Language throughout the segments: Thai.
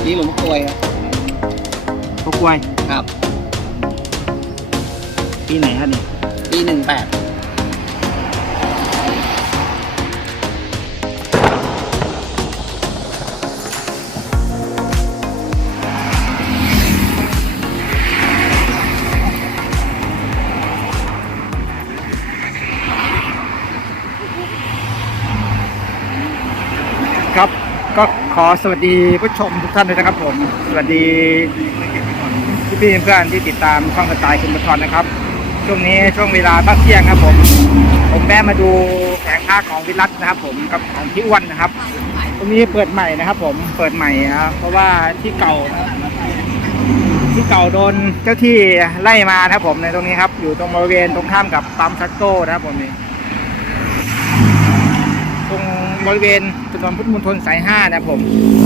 นี้หลวงพ่อกลวยครับพวกกล้วยครับปีไหนครับนี่ปี18 ครับก็ขอสวัสดีผู้ชมทุกท่านเลยนะครับผมสวัสดีพี่เพื่อนที่ติดตามช่องสไตล์คุณประทอนนะครับช่วงนี้ช่วงเวลาพักเที่ยงครับผมแวะมาดูแผงค้าของวิรัตนะครับผมกับของพี่อ้วนนะครับตรงนี้เปิดใหม่นะครับผมเปิดใหม่นะครับเพราะว่าที่เก่าโดนเจ้าที่ไล่มานะครับผมในตรงนี้ครับอยู่ตรงบริเวณตรงข้ามกับปั๊มซัตโก้นะครับผมนี่ตรงบริเวณถนนพุทธมณฑลสาย5นะครับผม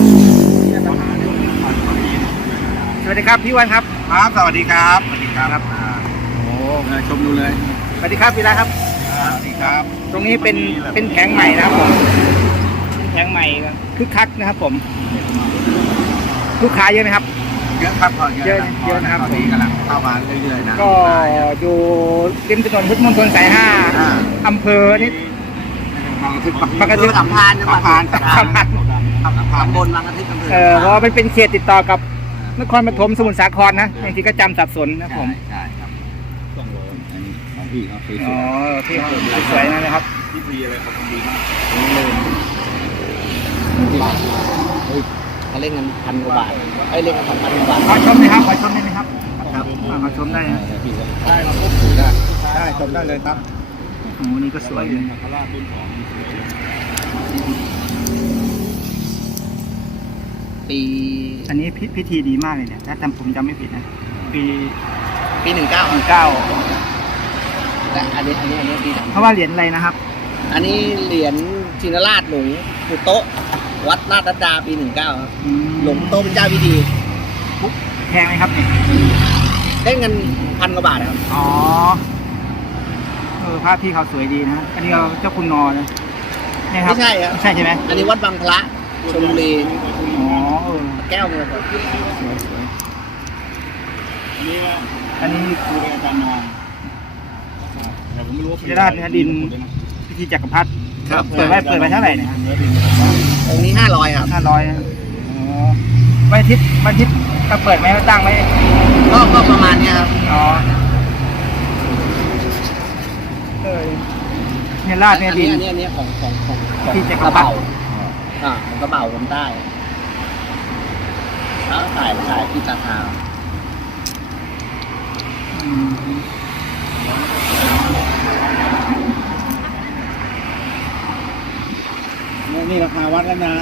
สวัสดีครับพี่อ้วนครับครับสวัสดีครับสวัสดีครับโอ้ชมดูเลยสวัสดีครับพี่รัตครับสวัสดีครับตรงนี้เป็นแผงใหม่นะครับผมแผงใหม่คึกคักนะครับผมลูกค้าเยอะไหมครับเยอะครับเยอะนะครับผมตอนนี้กำลังเข้ามาเรื่อยๆนะก็อยู่ริมถนนพุทธมณฑลสาย5อำเภอนี่ บางกะทึกสัมพันธ์จังหวัดสัมพันธ์ตำบลบางกะทึกอำเภอเพราะว่ามันเป็นเขตติดต่อกับนครปฐมสมุทรสาครนะบางทีก็จำสับสนนะผมใช่ครับต้องโหลของพี่เขาสวยอ๋อที่สวยๆนะครับพี่พีอะไรเขาทำดีมากเขาเล่นกัน1,000 กว่าบาทเล่นกัน2,000 กว่าบาทขอชมเลยครับขอชมได้ไหมครับครับขอชมได้นะได้เราควบคุมได้ชมได้เลยครับโอ้โหนี่ก็สวยเลยปีอันนี้พิธีดีมากเลยเนี่ยถ้าผมจำไม่ผิดนะปี 19 19 แต่อันนี้ปีเพราะว่าเหรียญอะไรนะครับอันนี้เหรียญชินราชหลวงปู่โต๊ะวัดลาดรัตดาปี19ครับหลวงปู่โต๊ะเป็นเจ้าพิธีแพงไหมครับเนี่ยเล่นกัน1,000 กว่าบาทครับอ๋อภาพที่เขาสวยดีนะอันนี้เราเจ้าคุณนอนะนี่ครับไม่ใช่ครับใช่ไหมอันนี้วัดบางพระชลบุรีอ๋อแก้วเมืองอันนี้ดูรายการนอนแต่ผมไม่รู้ว่าชินราชเนื้อดินพิธีจักรพรรดิครับเปิดไว้เท่าไหร่เนี่ยครับองค์นี้500ครับ 500นะอ๋อวันอาทิตย์ก็เปิดไหมตั้งไว้ก็ประมาณเนี้ยครับอ๋อเนี่ยราชเนี่ยดินอันนี้ของที่จะกกระระเป๋าเป๋าของกระเป๋าคนใต้แล้วขายที่ตาทาวอืมนี่ราคาวัดแล้วนะ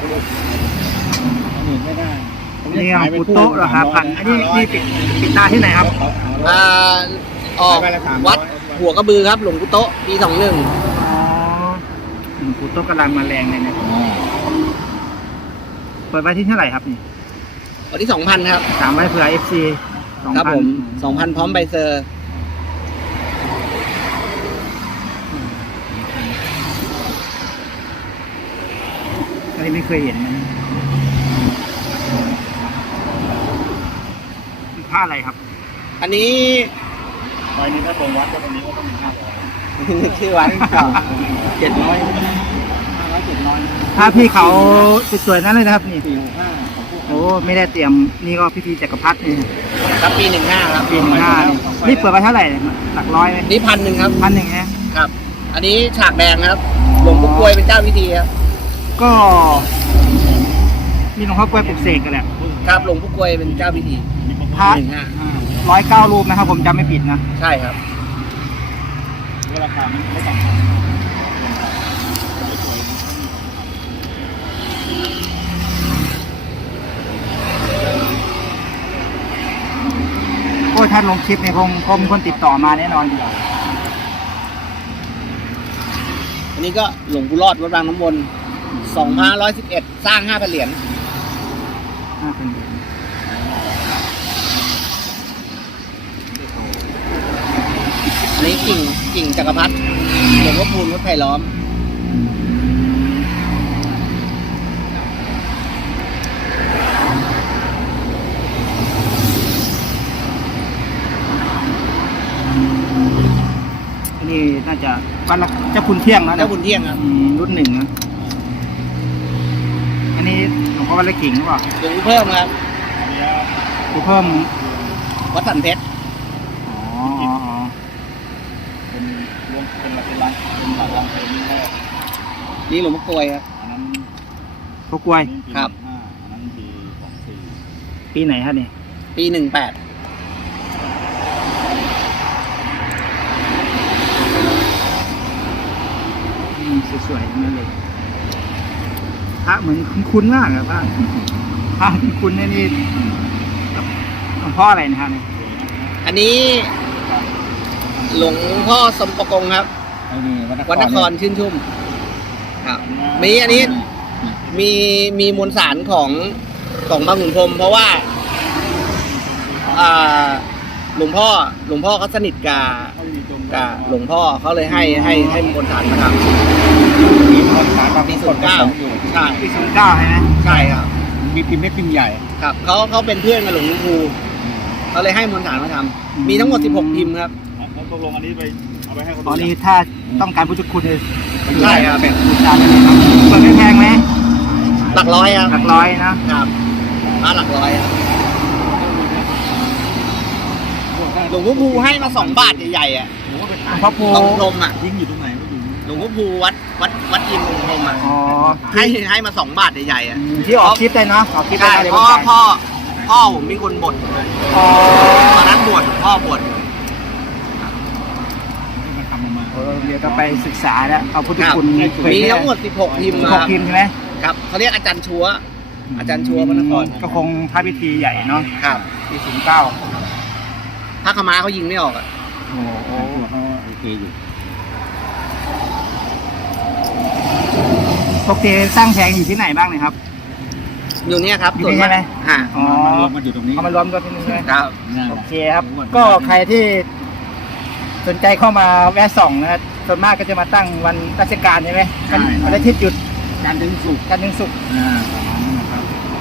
นี่ไม่ได้นี่ของปุโตะราคาพันอันนี้ปิดตาที่ไหนครับออกวัดหัวกระบือครับหลวงปู่โต๊ะปี21 อ๋อหลวงปู่โตะกำลังมาแรงเลยเนี่ยเปิดไว้ที่เท่าไหร่ครับนี่วันที่2,000ครับถามไว้เผื่อ FC 2,000 ครับผม 2,000 พร้อมใบเซอร์อันนี้ไม่เคยเห็นนะผ้าอะไรครับอันนี้ไปนี้ถ้าตรงวัดก็ตรงนี้ก็ต้องมี500 ชื่อวัด700 ผ้าพี่เขาสวยๆนั่นเลยนะครับนี่ 465 โอ้ไม่ได้เตรียมนี่ก็พิธีจักรพรรดินี่ครับปี15ครับปี15นี่เปิดไว้เท่าไหร่หลักร้อยไหมนี่1,000ครับ 1,100นะครับอันนี้ฉากแดงครับ หลวงปู่กลวยเป็นเจ้าพิธีครับก็มีหลวงพ่อกล้วยปลุกเสกกันแหละครับหลวงปู่กลวยเป็นเจ้าพิธีพระ 15 109 รูปนะครับผมจำไม่ผิดนะใช่ครับราคาไม่ต่างโอ้ยถ้าลงคลิปเนี่ยคงมีคนติดต่อมาแน่นอนดีอันนี้ก็หลวงปู่รอดวัดบางน้ำวน2511 สร้าง 5,000 เหรียญเป็นอันนี้กิ่งจักรพรรดิหลวงพ่อพูนวัดไผ่ล้อมอวันละเจ้าคุณเที่ยงแล้วเจ้าคุณเที่ยงครับรุ่นหนึ่งนะอันนี้หลวงพ่อวัดไร่ขิงหรือเปล่าหลวงปู่เพิ่มครับอันนี้กูเพิ่มวัดสันเพชรอ๋อเป็นรวมเป็นหลักเป็นร้านเป็นหลักร้านเป็นนี่แค่นี่หลวงพ่อกลวยครับอันนั้นพวกกล้วยปีครับห้าอันนั้นปี24 ปีไหนฮะเนี่ยปี18 สวยๆทั้งนั้นเลยพระเหมือนคุ้นๆมากอะพระคุ้นๆนี่หลวงพ่ออะไรนะฮะเนี่ยอันนี้หลวงพ่อสมประกงครับไอ้นี่วัดนครชื่นชุ่มครับมีอันนี้มีมวลสารของบางขุนพรหมเพราะว่าหลวงพ่อเขาสนิทกับหลวงพ่อเขาเลยให้มวลสารมาทำมีคนสารบางปีคน 09 อยู่ใช่ปี09ใช่ไหมใช่ครับมีพิมพ์เล็กพิมพ์ใหญ่ครับเขาเป็นเพื่อนกับหลวงลุงภูเขาเลยให้มวลสารมาทำมีทั้งหมด16พิมพ์ครับแล้วตกลงอันนี้ไปเอาไปให้คนตอนนี้ถ้าต้องการพุทธคุณเนี่ยใช่ครับเป็นบูชาได้เลยครับเปิดไม่แพงไหมหลักร้อยครับหลักร้อยนะครับมาหลักร้อยครับหลวงพ่อภูให้มา2 บาทใหญ่ๆอ่ะหรือว่าไปหลขาวย งพ่อปูตรงพรมอ่ะยิงอยู่ตรงไหนไม่อยู่หลวงพ่อภูวัดอินทร์พรมอ่ะอ๋อให้มา2 บาทใหญ่ๆอ่ะที่ออกคลิปได้เนาะออกคลิปได้ใช่เลยเพราะว่าพ่อผมมีคนบ่นอ๋อตอนนั้นบวชพ่อบวชมันทำออกมาเดี๋ยวก็ไปศึกษาแล้วเอาพุทธคุณมีทั้งหมด16พิมพ์ 16พิมพ์ใช่ไหมครับเขาเรียกอาจารย์ชัวอาจารย์ชัวพระนครก็คงพระพิธีใหญ่เนาะครับปี09 พระขม้าเขายิงไม่ออกอ่ะโอ้โหเขาโอเคอยู่ปกติสร้างแผงอยู่ที่ไหนบ้างเนี่ยครับอยู่เนี่ยครับอยู่นี่ใช่ไหมฮะอ๋อมันอยู่ตรงนี้เอามารวมกันที่นี่ใช่ไหมครับโอเคครับ ก็ใครที่สนใจเข้ามาแวะส่องนะส่วนมากก็จะมาตั้งวันราชการใช่ไหมวันอาทิตย์หยุดการถึงสุกจันทร์ถึงศุกร์ประมาณนั้นนะครับ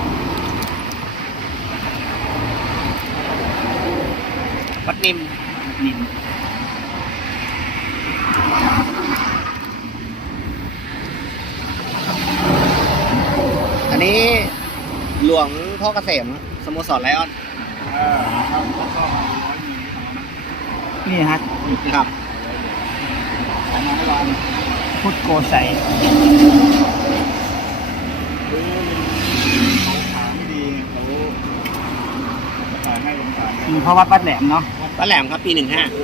วัดนิมนินอันนี้หลวงพ่อเกษมสโมสรไลออนนี่ฮะครับของมาให้วางพุทธโกใสเขาขาไม่ดีเขาขายให้ลงขายให้มีพระวัดวัดแหลมเนาะวัดแหลมครับปี15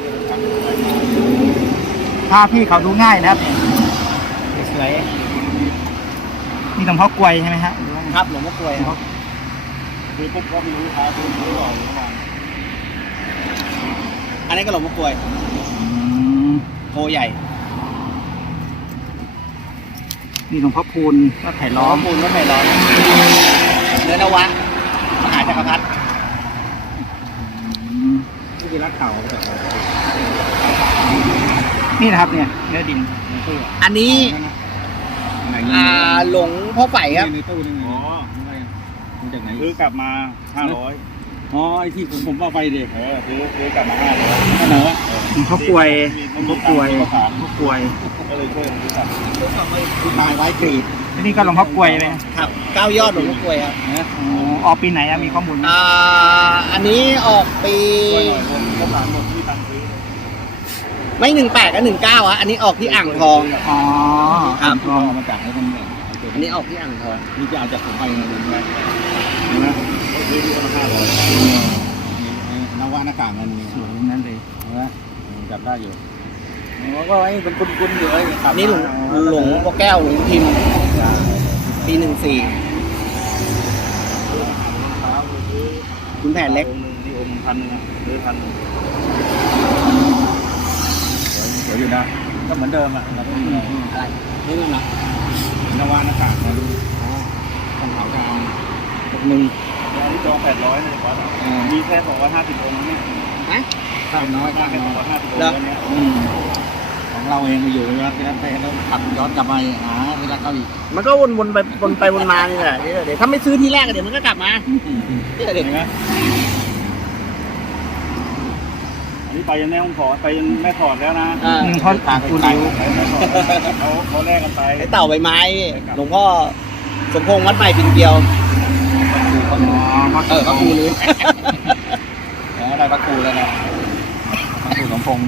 ภาพพี่เขาดูง่ายนะครับสวยๆนี่หลวงพ่อกลวยใช่ไหมฮะหรือว่าไงครับหลวงพ่อกลวยครับคือปุ๊บก็มีลูกค้าซื้อก่อนระหว่างอันนี้ก็หลวงพ่อกลวยอืมโพใหญ่นี่หลวงพ่อพูนวัดไผ่ล้ล้ออมมมูลวัดไผ่ล้อมเนื้อนวะมหาจักรพรรดิที่เป็นรักเก่าแต่นี่นะครับเนี่ยเนื้อดินอันนี้หลวงพ่อไฝ่ครับในตู้นี่อ๋อมาจากไหนซื้อกลับมา500อ๋อไอ้ที่ผมว่าไปเด็กซื้อกลับมา500นั่นเหรอหลวงพ่อกลวยหลวงพ่อกลวยหลวงพ่อกลวยก็เลยช่วยซื้อกลับที่ตายไว้กรีดอันนี้ก็หลวงพ่อกลวยไหมครับ9 ยอดหลวงพ่อกลวยครับนะอ๋อออกปีไหนอะมีข้อมูลไหมอันนี้ออกปีช่วยหน่อยคนก็ถามหมดที่ตังค์ซื้อไม่18กับ19อ่ะอันนี้ออกที่อ่างทองอ๋อครับก็เอามาจากให้คนเนี่ยอันนี้ออกที่อ่างทองนี่จะเอาจากผมไปนะดูนะเห็นไหมซื้อที่ละ500นวานากาศมันนี่สวยทั้งนั้นเลยเห็นไหมจับได้อยู่มันก็ไอ้เป็นคุ้นๆอยู่ไอ้อันนี้หลวงพ่อแก้วหลวงพิมพ์ปี14คุณแผนเล็กที่อมพันหรือพันสวยอยู่นะก็เหมือนเดิมอ่ะเราก็มีนี่มันนะนวานากาศนะดูต้องขาวกลางหนึ่งอันนี้จอง800เลยวัดมีแค่250องค์นี่ฮะข้าวน้อยข้าวแค่250องค์เนี่ยของเราเองมาอยู่วัดนั้นไปแล้วขับย้อนกลับมาหาเวลาเขาอีกมันก็วนไปวนมานี่แหละเดี๋ยวถ้าไม่ซื้อที่แรกเดี๋ยวมันก็กลับมาเดี๋ยวเห็นไหมอันนี้นี่ไปยังแม่ห้องขอไปยังแม่ถอดแล้วนะเพราะกูรู้เขาแลกกันไปไอ้เต่าใบไม้หลวงพ่อสมพงษ์วัดใหม่ปิ่นเกลียวพระครูนี้ได้พระครูแล้วนะพระครูสมพงษ์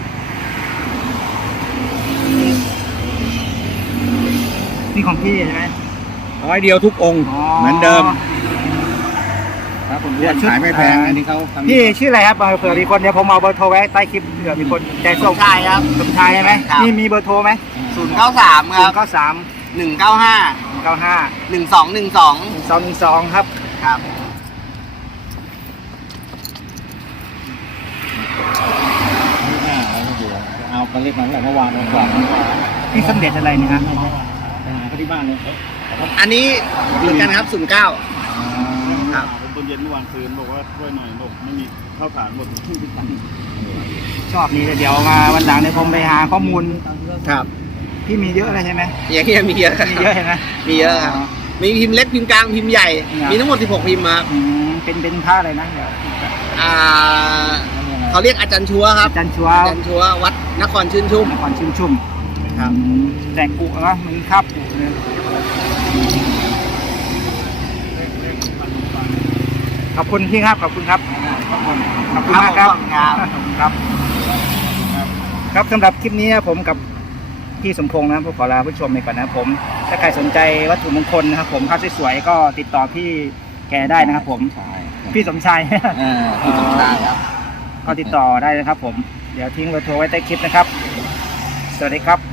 นี่ของพี่ใช่ไหม 100 เดียวทุกองค์อ๋อเหมือนเดิมครับผมอ้วนขายไม่แพงอันนี้เขาทำพี่ชื่ออะไรครับเผื่อมีคนเดี๋ยวผมเอาเบอร์โทรไว้ใต้คลิปเผื่อมีคนใจสส่มงชายครับสมชายใช่ไหมครับนี่มีเบอร์โทรไหม 093 ครับ 093 195 95 1212 212ครับครับเอาไปเรียกมาเมื่อวานวันก่อนนี่สำเร็จอะไรเนี่ยฮะเขาที่บ้านเลยอันนี้เหมือนกันครับ 09 ครับตอนเย็นเมื่อวานคืนบอกว่าช่วยหน่อยบอกไม่มีข้าวสารหมดที่ตังชอบนี่เดี๋ยวมาวันหลังเนี่ยผมไปหาข้อมูลครับพี่มีเยอะเลยใช่ไหมอย่างนี้มีเยอะครับมีเยอะเห็นไหมมีเยอะครับ มีพิมพ์เล็กพิมพ์กลางพิมพ์ใหญ่ มีทั้งหมด 16 พิมพ์ครับเป็นผ้าอะไรนะเดี๋ยวเขาเรียกอาจารย์ชัวครับจันชัวอาจารย์ชัววัดนครชื่นชุ่มนครชุ่มชุ่มครับแต่กุนะมันคาบกุเลยขอบคุณพี่ครับขอบคุณครับขอบคุณมากครับครับครับ ครับสำหรับคลิปนี้ผมกับพี่สมพงษ์นะผมขอลาผู้ชมไปก่อนนะผมถ้าใครสนใจวัตถุมงคลนะครับผมภาพสวยๆก็ติดต่อพี่แกได้นะครับผมพี่สมชายพี่สมชายครับก็ติดต่อได้นะครับผมเดี๋ยวทิ้งเบอร์โทรไว้ใต้คลิปนะครับสวัสดีครับ